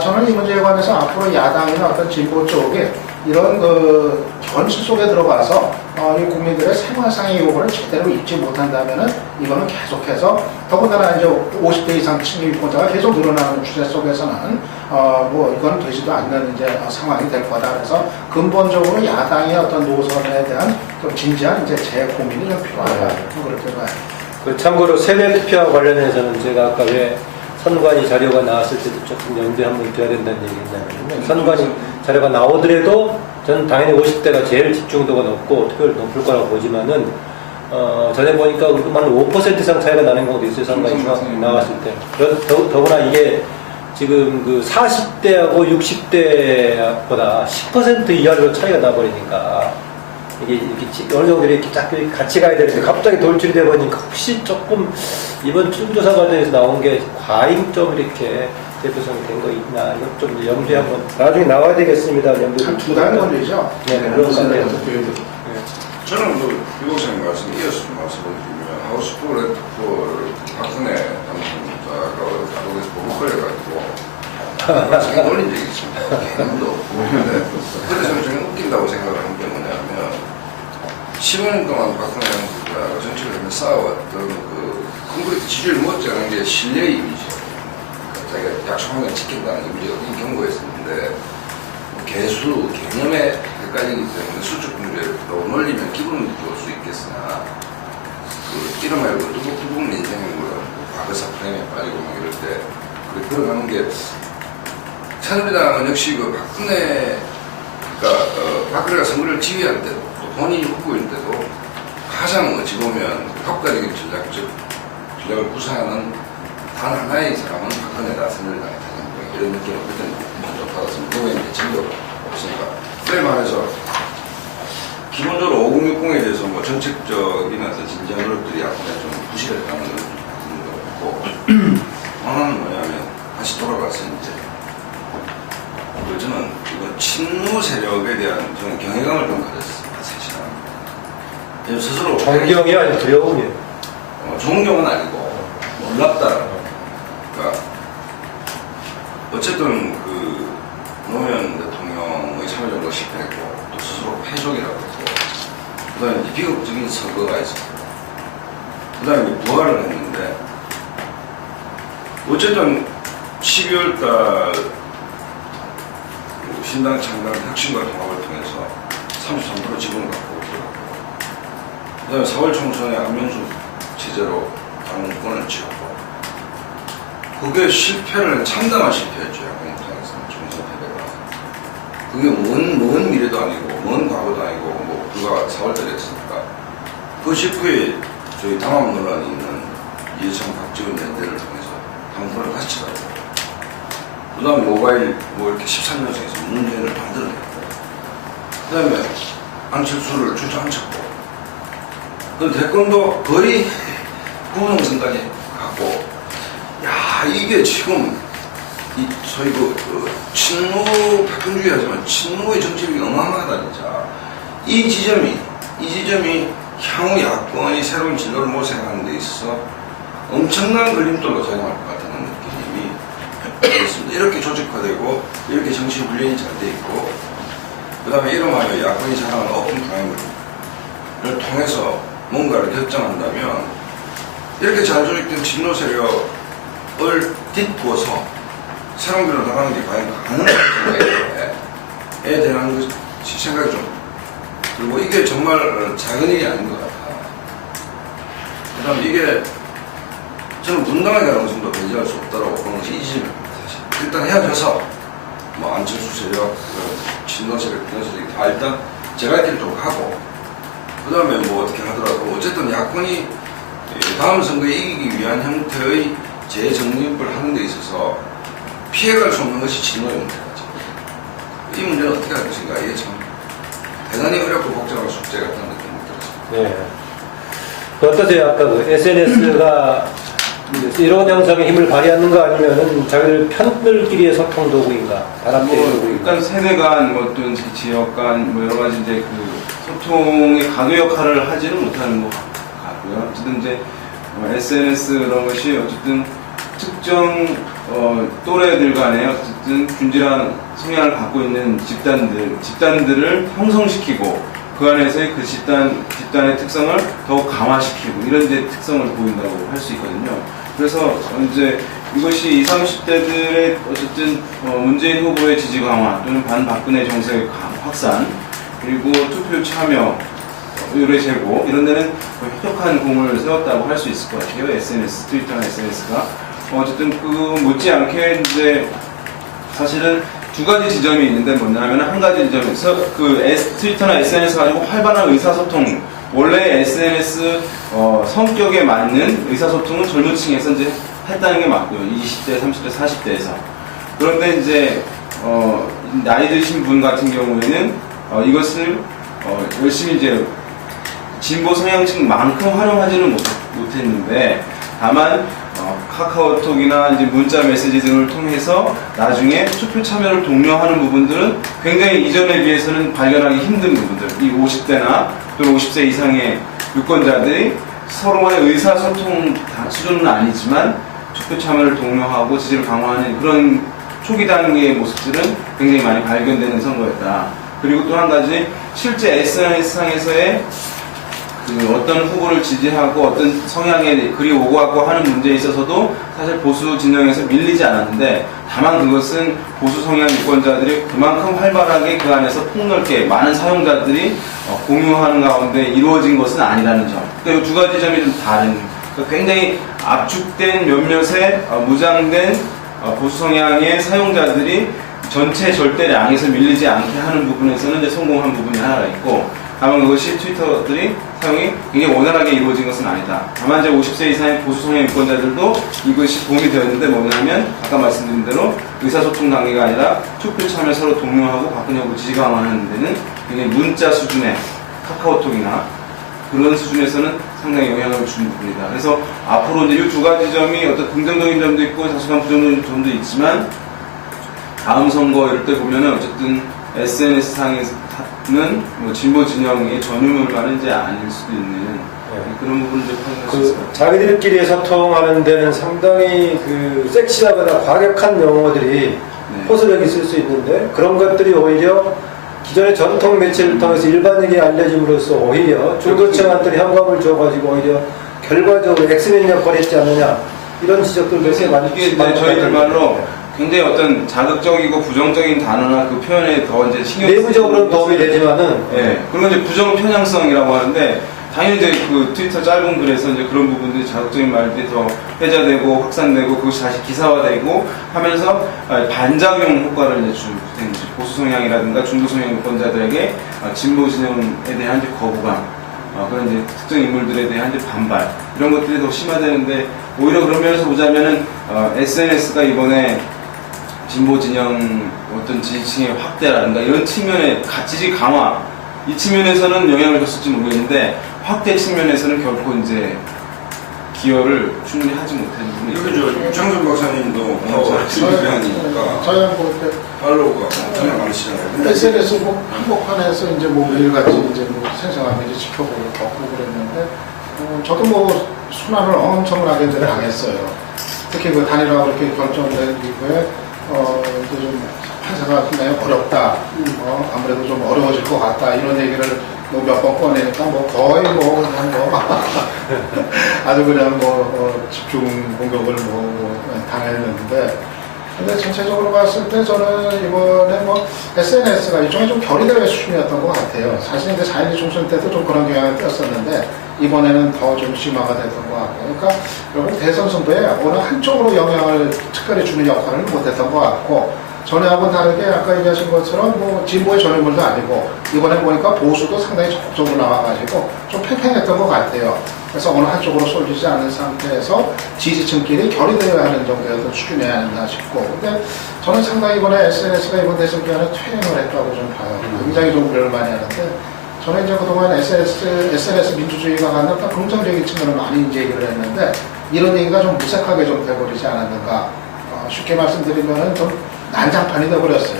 저는 이 문제에 관해서 앞으로 야당이나 어떤 진보 쪽에 이런 그 현실 속에 들어가서 이 국민들의 생활상의 요구를 제대로 잊지 못한다면은 이거는 계속해서 더군다나 이제 50대 이상 층의 유권자가 계속 늘어나는 추세 속에서는 뭐 이건 되지도 않는 이제 상황이 될 거다. 그래서 근본적으로 야당의 어떤 노선에 대한 좀 진지한 이제 재고민이 좀 필요하다. 그렇게 봐요. 그 참고로 세대 투표와 관련해서는 제가 아까 왜 선관위 자료가 나왔을 때도 조금 염두에 한번 둬야 된다는 얘기했냐면 선관위 자료가 나오더라도 저는 당연히 50대가 제일 집중도가 높고 투표율 높을 거라고 보지만은 전에 보니까 한 5% 이상 차이가 나는 경우도 있어요. 선관위 나왔을 때. 더구나 이게 지금 그 40대하고 60대보다 10% 이하로 차이가 나버리니까 이게 이렇게 어느 정도 이렇게 딱 같이 가야 되는데 갑자기 돌출이 돼 버리니까 혹시 조금 이번 춘조사 과정에서 나온 게 과잉 좀 이렇게 대표성이 된 거 있나 이것 좀 염두에 한번 나중에 나와야 되겠습니다. 염두에 한 2달 걸리죠. 네, 그런 것 같아요. 저는 그 유목사님 말씀 이어서 좀 말씀드리면 하우스포를 박근혜 당선자가 한국에서 보복거려가지고 말씀이 놀린 적이 있습니다. 개념도 없고 그래서 저는 좀 웃긴다고 생각을 한 게 뭐냐면 15년 동안 박근혜 당선자가 정치를 하며 쌓아왔던 그 콘크리트 지지를 못지않은 게 신뢰의 이미지예요. 자기가 약속한 건 지킨다는 이미지가 경고했었는데 개수, 개념에 헷갈리기 때문에 수적 문제를 너무 놀리면 기분은 좋을 수 있겠으나 그 이런 말고 뚜벅뚜벅 인생인 거야. 과거사 프레임에 빠지고 막 이럴 때 그렇게 들어가는 게 새누리당은 역시 그 박근혜가 선거를 지휘할 때도 또 본인이 후보일 때도 가장 어찌 보면 효과적인 전략을 구사하는 단 하나의 사람은 박근혜다. 새누리당의 대장동 이런 느낌을 그때는 좀 받았습니다. 그거에 진도 없으니까. 그래 말해서 기본적으로 5060에 대해서 뭐 정책적인 어떤 진지한 노력들이 약간의 좀 부실했다는 걸 같고 하나는 뭐냐면 다시 돌아가서 이제 저는 이건 친노 세력에 대한 저는 경외감을 좀 가졌습니다. 사실은 스스로 존경이 아니라 두려움이에요. 존경은 아니고 놀랍다. 그러니까 어쨌든 그 노무현 대통령의 참여정부가 실패했고 또 스스로 패족이라고 했고 그 다음에 비극적인 선거가 있었고 그 다음에 부활을 했는데 어쨌든 12월달 신당 창당 혁신과 통합을 통해서 33% 지분을 갖고 있고, 그다음에 4월 총선에 안명수 체제로 당권을 쥐었고, 그게 실패를 참담한 실패였죠. 야권 입장에서는 총선 패배가. 그게 먼 미래도 아니고 먼 과거도 아니고 뭐 불과 4월달에 했으니까 그 직후에 저희 당합 논란이 있는 이해창 박지원 연대를 통해서 당권을 다시 치닫고, 그 다음에 모바일 뭐 이렇게 13년생에서 문재인을 만들어냈고, 그 다음에 안철수를 주저앉혔고, 그 대권도 거의 구분홍선까지 갔고, 야, 이게 지금 이 소위 친노 패권주의 하지만 친노의 정책이 어마어마하다 진짜. 이 지점이 향후 야권이 새로운 진로를 모색하는 데 있어서 엄청난 걸림돌로 작용할 것 같다는 느낌이 있습니다. 이렇게 조직화되고 이렇게 정치 훈련이 잘 돼 있고, 그 다음에 이름하여 야권이 자랑하는 오픈 프라이머리를 통해서 뭔가를 결정한다면, 이렇게 잘 조직된 진로 세력을 딛고서 새로운 길로 나가는 게 과연 가능한가에 대한 생각이 좀 들고, 이게 정말 작은 일이 아닌 것 같아. 그 다음에 이게 저는 분당의 가능성도 배제할 수 없다고 보는 것이 이 지점입니다. 사실 일단 헤어져서 뭐 안철수 세력, 친노 세력, 비노 세력이 다 일단 제가 할 길을 좀 하고, 그 다음에 뭐 어떻게 하더라도 어쨌든 야권이 다음 선거에 이기기 위한 형태의 재정립을 하는 데 있어서 피해갈 수 없는 것이 진노의 문제죠. 이 문제는 어떻게 할 것인가, 이게 참 대단히 어렵고 복잡한 숙제 같은 느낌이 들었습니다. 네. 그 어떠세요? 아까 그 SNS가 이런 형성의 힘을 발휘하는 거 아니면은 자기들 편들끼리의 소통 도구인가? 단합대의 도구인가? 일단 세대 간, 뭐 어떤 지역 간, 뭐 여러 가지 이제 그 소통의 가교 역할을 하지는 못하는 것 같고요. 어쨌든 이제 SNS 이런 것이 어쨌든 특정 또래들 간에 어쨌든 균질한 성향을 갖고 있는 집단들을 형성시키고, 그 안에서의 그 집단의 특성을 더욱 강화시키고, 이런 이제 특성을 보인다고 할 수 있거든요. 그래서 이제 이것이 20, 30대들의 어쨌든 문재인 후보의 지지 강화 또는 반박근혜 정책의 확산, 그리고 투표 참여 의뢰 제고, 이런 데는 혁혁한 공을 세웠다고 할 수 있을 것 같아요. SNS, 트위터나 SNS가. 어쨌든 그 못지않게 이제 사실은 두 가지 지점이 있는데, 뭐냐면 한 가지 지점에서 그 트위터나 SNS 가지고 활발한 의사소통, 원래 SNS 성격에 맞는 의사소통은 젊은 층에서 이제 했다는 게 맞고요. 20대, 30대, 40대에서. 그런데 이제 나이 드신 분 같은 경우에는 이것을 열심히 이제 진보 성향층만큼 활용하지는 못했는데, 다만 카카오톡이나 이제 문자 메시지 등을 통해서 나중에 투표 참여를 독려하는 부분들은 굉장히 이전에 비해서는 발견하기 힘든 부분들, 이 50대나 또는 50세 이상의 유권자들이 서로 간의 의사소통 수준은 아니지만 투표 참여를 독려하고 지지를 강화하는 그런 초기 단계의 모습들은 굉장히 많이 발견되는 선거였다. 그리고 또 한 가지, 실제 SNS상에서의 그 어떤 후보를 지지하고 어떤 성향의 글이 오고 갔고 하는 문제에 있어서도 사실 보수 진영에서 밀리지 않았는데, 다만 그것은 보수 성향 유권자들이 그만큼 활발하게 그 안에서 폭넓게 많은 사용자들이 공유하는 가운데 이루어진 것은 아니라는 점. 그러니까 이 두 가지 점이 좀 다른, 그러니까 굉장히 압축된 몇몇의 무장된 보수 성향의 사용자들이 전체 절대량에서 밀리지 않게 하는 부분에서는 이제 성공한 부분이 하나가 있고, 다만 그것이 트위터들이 사용이 굉장히 원활하게 이루어진 것은 아니다. 다만 이제 50세 이상의 보수 성향 유권자들도 이것이 도움이 되었는데, 뭐냐면 아까 말씀드린 대로 의사소통 단계가 아니라 투표 참여 서로 독려하고 박근혜 후보 지지 강화하는 데는 굉장히 문자 수준의 카카오톡이나 그런 수준에서는 상당히 영향을 주는 부분이다. 그래서 앞으로 이제 이 두 가지 점이 어떤 긍정적인 점도 있고 다소간 부정적인 점도 있지만, 다음 선거 이럴 때 보면은 어쨌든 SNS 상에는 뭐 진보 진영의 전유물만은 이제 아닐 수도 있는 그런 부분들 확인할 수 있을 것 같아요. 자기들끼리 소통하는 데는 상당히 그 섹시하거나 과격한 용어들이 호소력이 있을 수 있는데, 그런 것들이 오히려 기존의 전통 매체를 통해서 일반에게 알려짐으로써 오히려 중도층한테 현감을 줘가지고 오히려 결과적으로 엑스맨 역할을 했지 않느냐, 이런 지적들도 그래서 많이 이게 이제 저희들 말로 굉장히 어떤 자극적이고 부정적인 단어나 그 표현에 더 이제 신경 내부적으로는 도움이 되지만은 예. 그리고 이제 부정 편향성이라고 하는데 당연히 이제 그 트위터 짧은 글에서 이제 그런 부분들이 자극적인 말들이 더 회자되고 확산되고 그것이 다시 기사화되고 하면서 반작용 효과를 이제 주는 보수 성향이라든가 중도 성향 유권자들에게 진보 진영에 대한 이제 거부감 그런 이제 특정 인물들에 대한 이제 반발 이런 것들이 더 심화되는데 오히려 그런 면에서 보자면은 SNS가 이번에 진보 진영 어떤 지지층의 확대라든가 이런 측면의 지지 강화 이 측면에서는 영향을 줬을지 모르겠는데 확대 측면에서는 결코 이제 기여를 충분히 하지 못한 부분이 여기 저 유창준 박사님도 진보편이니까 저희가 볼때 팔로우가 엄청나게 많으시잖아요. 근데 SNS 한복판에서 이제 뭐 매일같이 이제 뭐 생생하게 이제 지켜보고 겪고 그랬는데 저도 뭐 순환을 엄청나게 이제 당했어요. 특히 그 단일화가 그렇게 결정된 이후에 이제 좀 판사가 굉장히 어렵다. 아무래도 좀 어려워질 것 같다. 이런 얘기를 뭐 몇 번 꺼내니까 뭐 거의 뭐 그냥 뭐 아주 그냥 뭐 집중 공격을 뭐 당했는데 근데 전체적으로 봤을 때 저는 이번에 뭐 SNS가 일종의 좀 결의대회 수준이었던 것 같아요. 사실 이제 4.12 총선 때도 좀 그런 경향을 띄었었는데 이번에는 더 좀 심화가 됐던 것 같고 그러니까 결국 대선 승부에 어느 한쪽으로 영향을 특별히 주는 역할을 못했던 것 같고 전에하고는 다르게 아까 얘기하신 것처럼 뭐 진보의 전인물도 아니고 이번에 보니까 보수도 상당히 적극적으로 나와가지고 좀 팽팽했던 것 같아요. 그래서 어느 한쪽으로 쏠리지 않은 상태에서 지지층끼리 결의대회 하는 정도에서 추진해야 한다 싶고 근데 저는 상당히 이번에 SNS가 이번 대선 기간에 퇴행을 했다고 좀 봐요. 굉장히 좀 우려를 많이 하는데 저는 이제 그동안 SNS 민주주의가 갖는 어떤 긍정적인 측면을 많이 이제 얘기를 했는데 이런 얘기가 좀 무색하게 좀 돼버리지 않았는가 쉽게 말씀드리면은 좀 난장판이 돼버렸어요.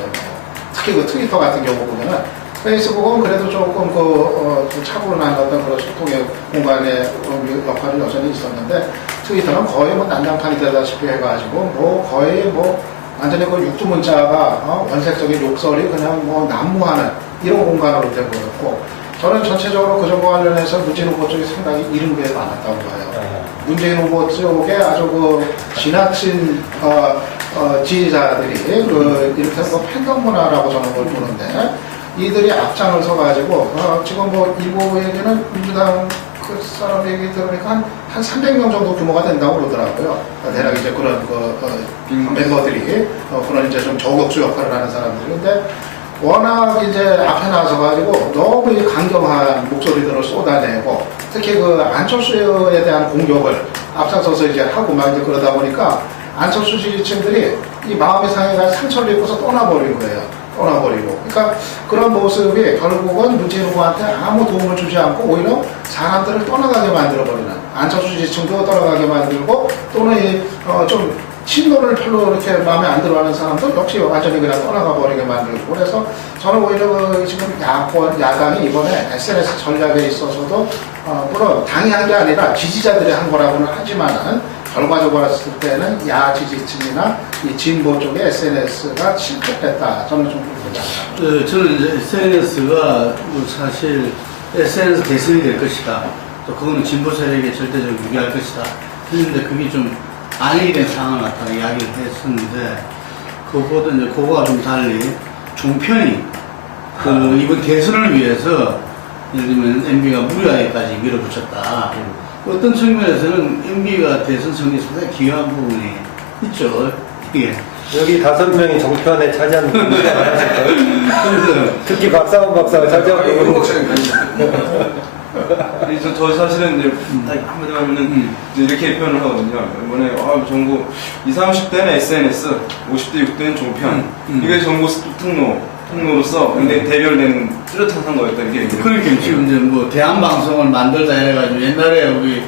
특히 그 트위터 같은 경우 보면은 페이스북은 그래도 조금 좀 차분한 어떤 그런 소통의 공간의 역할이 여전히 있었는데 트위터는 거의 뭐 난장판이 되다시피 해가지고 뭐 거의 뭐 완전히 그 육두문자가 원색적인 욕설이 그냥 뭐 난무하는 이런 공간으로 돼버렸고 저는 전체적으로 그 점과 관련해서 문재인 후보 쪽이 상당히 이른 게 많았다고 봐요. 문재인 후보 쪽에 아주 그 지나친 지지자들이 이렇게 뭐 팬덤 문화라고 저는 걸 보는데 이들이 앞장을 서가지고 지금 뭐 일부에게는 민주당 그 사람 얘기 들으니까 한 300명 정도 규모가 된다고 그러더라고요. 대략 이제 그런 멤버들이 그런 이제 좀 저격수 역할을 하는 사람들인데 워낙 이제 앞에 나서가지고 너무 강경한 목소리들을 쏟아내고 특히 그 안철수에 대한 공격을 앞장서서 이제 하고 막 이제 그러다 보니까 안철수 지지층들이 이 마음의 상해가 상처를 입고서 떠나버린 거예요. 떠나버리고. 그러니까 그런 모습이 결국은 문재인 후보한테 아무 도움을 주지 않고 오히려 사람들을 떠나가게 만들어버리는 안철수 지지층도 떠나가게 만들고 또는 좀 친노를 별로 이렇게 마음에 안 들어하는 사람도 역시 완전히 그냥 떠나가 버리게 만들고 그래서 저는 오히려 지금 야당이 이번에 SNS 전략에 있어서도 물론 당이 한 게 아니라 지지자들이 한 거라고는 하지만은 결과적으로 봤을 때는 야 지지층이나 이 진보 쪽에 SNS가 실패했다. 저는 좀 그렇게 생각합니다. 저는 이제 SNS가 사실 SNS 대선이 될 것이다. 또 그거는 진보 세력에 절대적으로 유리할 것이다. 그런데 그게 좀 아니게 된 상황을 갖다가 이야기를 했었는데 그거보다 이제 그거와 좀 달리 종편이 이번 대선을 위해서 예를 들면 MB가 무리하게까지 밀어붙였다. 어떤 측면에서는 MB가 대선 승리에 상당히 기여한 부분이 있죠. 예. 여기 5명이 정편에 차지하는 부분이 많았을 거예요. 특히 박상원 박사가 차지한 부분이 저 사실은 이제 한마디로 하면은 이제 이렇게 표현을 하거든요. 이번에 전국 20, 30대는 SNS, 50대, 60대는 종편. 이게 전국 통로로서 굉장히 대별되는 뚜렷한 선거였다 이렇게 얘기를 그러니까 지금 이제 뭐 대한방송을 만들다 해가지고 옛날에 우리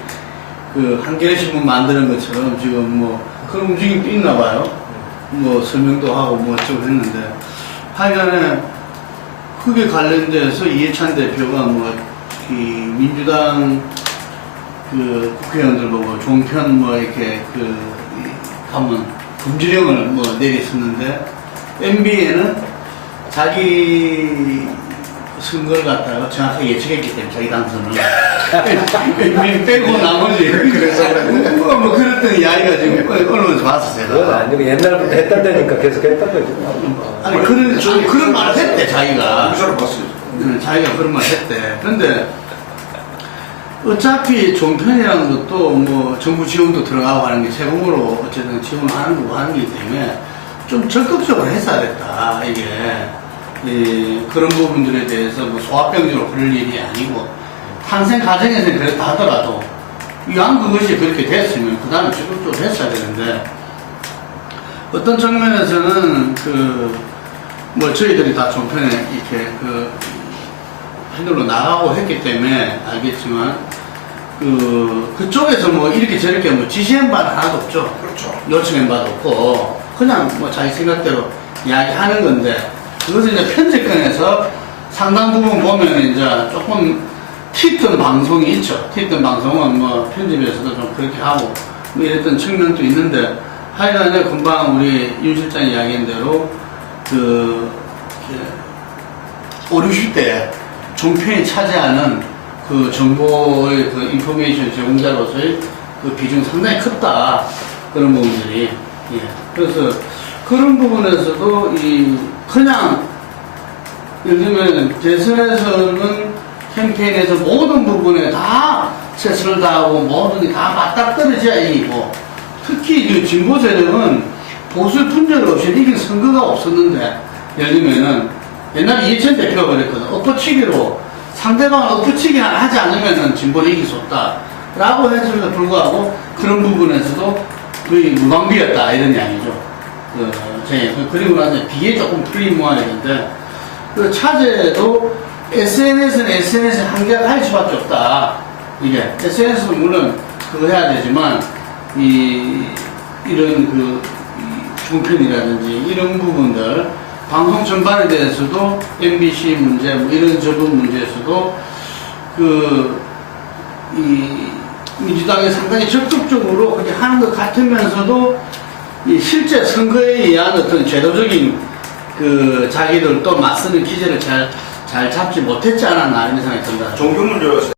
그 한겨레신문 만드는 것처럼 지금 뭐 그런 움직임도 있나 봐요. 뭐 설명도 하고 뭐 어쩌고 했는데 하여간에 크게 관련돼서 이해찬 대표가 뭐 이 민주당 그 국회의원들 보고 종편 뭐 이렇게 가면 금지령을 뭐 내렸었는데 MB에는 자기 선거를 갖다가 정확하게 예측했기 때문에 자기 당선을 빼고 나머지 그래서 그랬는데. 뭐 그랬던 이야기가 지금 언론에서 봤어 그건 제가. 아니고 옛날부터 했다니까 계속 했던 거죠. 아니 그런 말을 했대 자기가. 기사를 봤어요. 자기가 그런 말을 했대. 그런데 어차피 종편이라는 것도 뭐 정부 지원도 들어가고 하는 게 세금으로 어쨌든 지원하는 거고 하는 거기 때문에 좀 적극적으로 했어야 됐다 이게. 그런 부분들에 대해서 뭐 소화병으로 그럴 일이 아니고 탄생 과정에서는 그랬다 하더라도 이왕 그것이 그렇게 됐으면 그 다음에 적극적으로 했어야 되는데 어떤 측면에서는 뭐 저희들이 다 종편에 이렇게 패널로 나가고 했기 때문에 알겠지만 그쪽에서 뭐 이렇게 저렇게 뭐 지시한 바는 하나도 없죠. 그렇죠. 요청한 바도 없고 그냥 뭐 자기 생각대로 이야기하는 건데 그것을 이제 편집권에서 상당 부분 보면 이제 조금 튀던 방송이 있죠. 튀던 방송은 뭐 편집에서도 좀 그렇게 하고 뭐 이랬던 측면도 있는데 하여간에 금방 우리 윤 실장 이야기한 대로 5, 60대 종편이 차지하는 그 정보의 그 인포메이션 제공자로서의 그 비중 상당히 컸다. 그런 부분들이. 예. 그래서 그런 부분에서도 그냥 예를 들면 대선에서는 캠페인에서 모든 부분에 다 최선을 다하고 모든 게 다 맞닥뜨려져야 이기고 특히 그 진보 세력은 보수 분열 없이 이긴 선거가 없었는데 예를 들면은 옛날에 이해찬 대표가 그랬거든. 엎어치기로 상대방을 엎어치기 하지 않으면은 진보를 이길 수 없다. 라고 했음에도 불구하고 그런 부분에서도 거의 무방비였다. 이런 이야기죠. 그리고 나서 비에 조금 풀린 모양이었는데, 차제도 SNS는 SNS에 한계할 수밖에 없다. 이게, SNS는 물론 그거 해야 되지만, 이런 종편이라든지 이런 부분들, 방송 전반에 대해서도 MBC 문제, 뭐 이런 저분 문제에서도 민주당이 상당히 적극적으로 그렇게 하는 것 같으면서도 실제 선거에 의한 어떤 제도적인 자기들 또 맞서는 기제를 잘 잡지 못했지 않았나 이런 생각이 듭니다. 종교 문제였어요.